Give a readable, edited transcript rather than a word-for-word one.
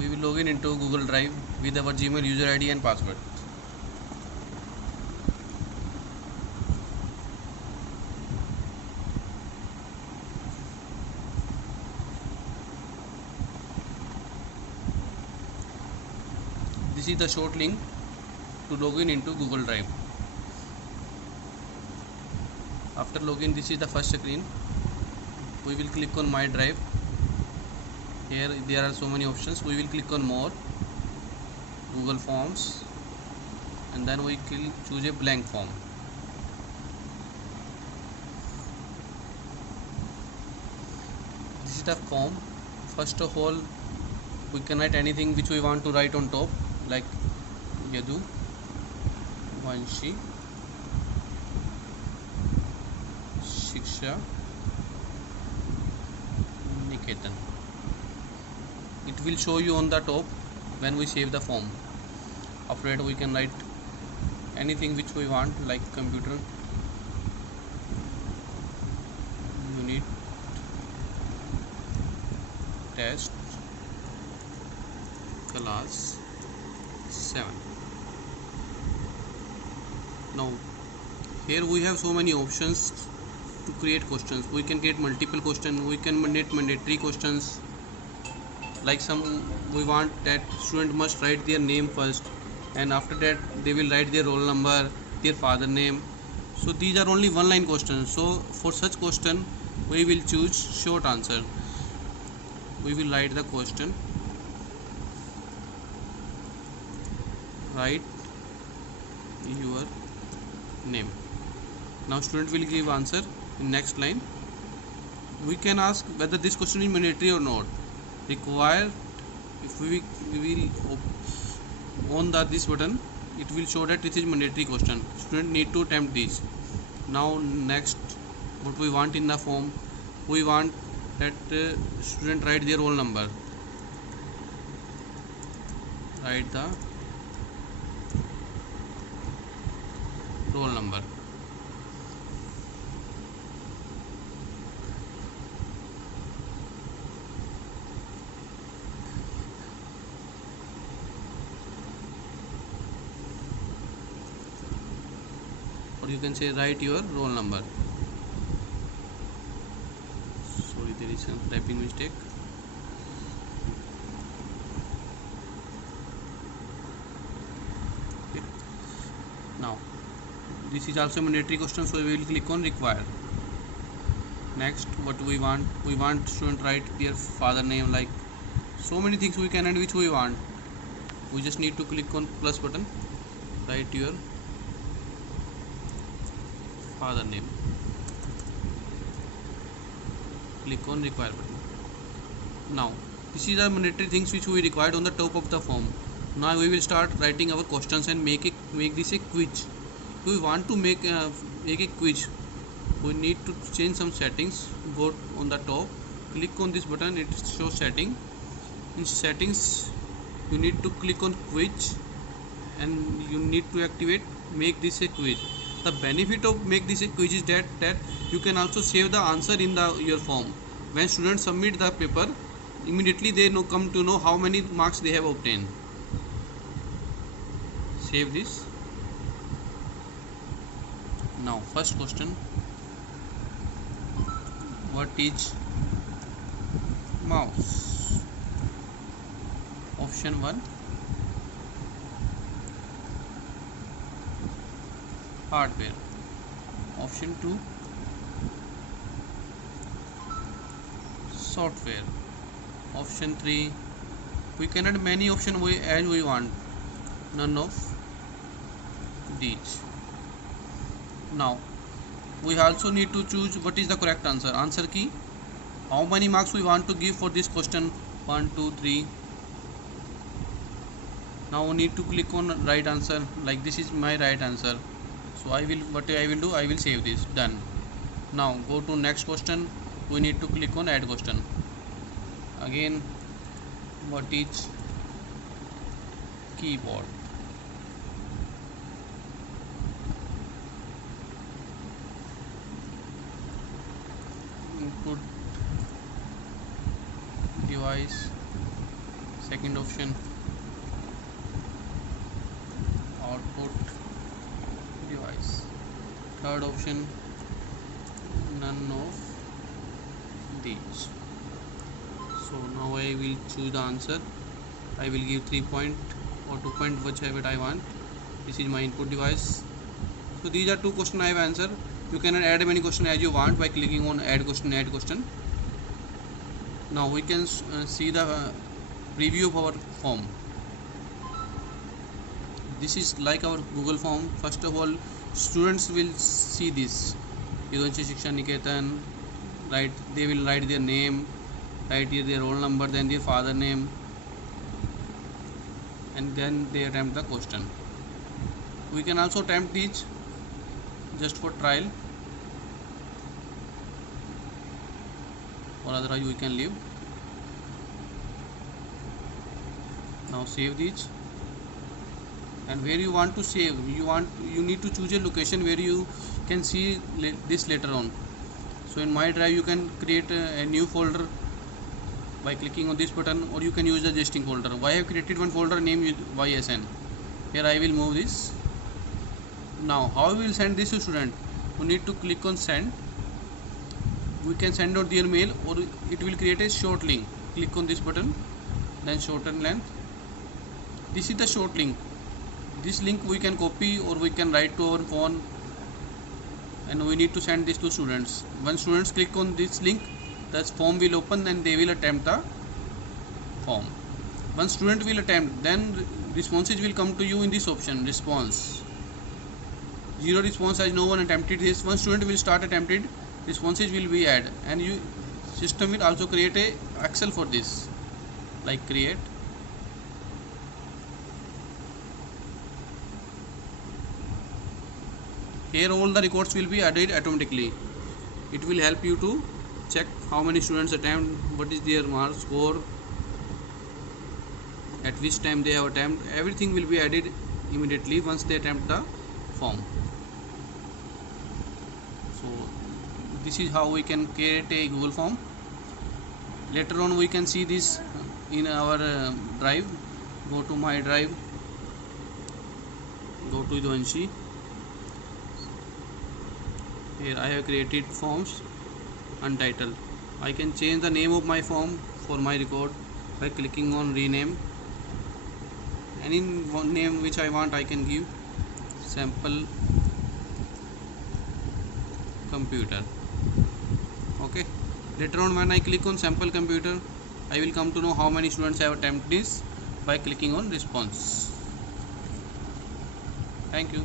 we will log in into Google Drive with our Gmail user ID and password. This is the short link to log in into Google Drive. After login, this is the first screen. We will click on My Drive. Here there are so many options. We will click on More, Google Forms, and then we will choose a blank form. This is the form. First of all, we can write anything which we want to write on top, like Yadu, Vanshi, Shiksha, Niketan. It will show you on the top when we save the form. After that we can write anything which we want, like computer unit test class 7. Now here we have so many options to create questions. We can get multiple questions, we can mandate mandatory questions, like we want that student must write their name first, and after that they will write their roll number, their father name. So these are only one line questions. So for such question we will choose short answer. We will write the question, write your name. Now student will give answer in next line. We can ask whether this question is mandatory or not. Required, if we will on this button, it will show that this is mandatory question. Student need to attempt this. Now next, what we want in the form, we want that student write their roll number. Write the roll number. Or you can say write your roll number. Sorry, there is some typing mistake. Okay. Now this is also mandatory question, so we will click on require. Next, what we want student write their father name, like so many things we can add which we want. We just need to click on plus button, write your father name, click on require button. Now this is the mandatory things which we required on the top of the form. Now we will start writing our questions and make this a quiz. If we want to make a quiz, we need to change some settings. Go on the top, click on this button, it shows setting. In settings you need to click on quiz and you need to activate make this a quiz. The benefit of make this a quiz is that you can also save the answer in your form. When students submit the paper, immediately they come to know how many marks they have obtained. Save this. Now first question, what is mouse? Option 1, hardware. Option 2, software. Option 3, we can add many options as we want. None of these. Now we also need to choose what is the correct answer. Answer key, how many marks we want to give for this question, 1 2 3. Now we need to click on right answer, like this is my right answer. So I will save this. Done. Now go to next question. We need to click on add question. Again, what is keyboard? Input device second option output device, third option none of these. So now I will choose the answer. I will give 3 point or 2 point, whichever I want. This is my input device. So these are 2 questions I have answered. You can add many questions as you want by clicking on add question. Now we can see the preview of our form. This is like our Google form. First of all, students will see this Yadunshi Shiksha Niketan, right? They will write their name, write here their roll number, then their father name, and then they attempt the question. We can also attempt these just for trial, or otherwise we can leave. Now save these, and where you want to save, you need to choose a location where you can see this later on. So in my drive you can create a new folder by clicking on this button, or you can use the existing folder. I have created one folder named YSN. Here I will move this. Now how we will send this to student? We need to click on send. We can send out their mail, or it will create a short link. Click on this button, then shorten length. This is the short link. This link we can copy or we can write to our phone, and we need to send this to students. When students click on this link, the form will open and they will attempt the form. Once student will attempt, then responses will come to you in this option, response. 0 response as no one attempted this. Once student will start attempted, responses will be added, and you system will also create a Excel for this, like create. Here all the records will be added automatically. It will help you to check how many students attempt, what is their mark score, at which time they have attempt. Everything will be added immediately once they attempt the form. So this is how we can create a Google form. Later on we can see this in our drive. Go to my drive, go to Yadunshi. Here I have created forms untitled. I can change the name of my form for my record by clicking on rename. Any one name which I want I can give, sample computer. Okay. Later on when I click on sample computer, I will come to know how many students have attempted this by clicking on response. Thank you.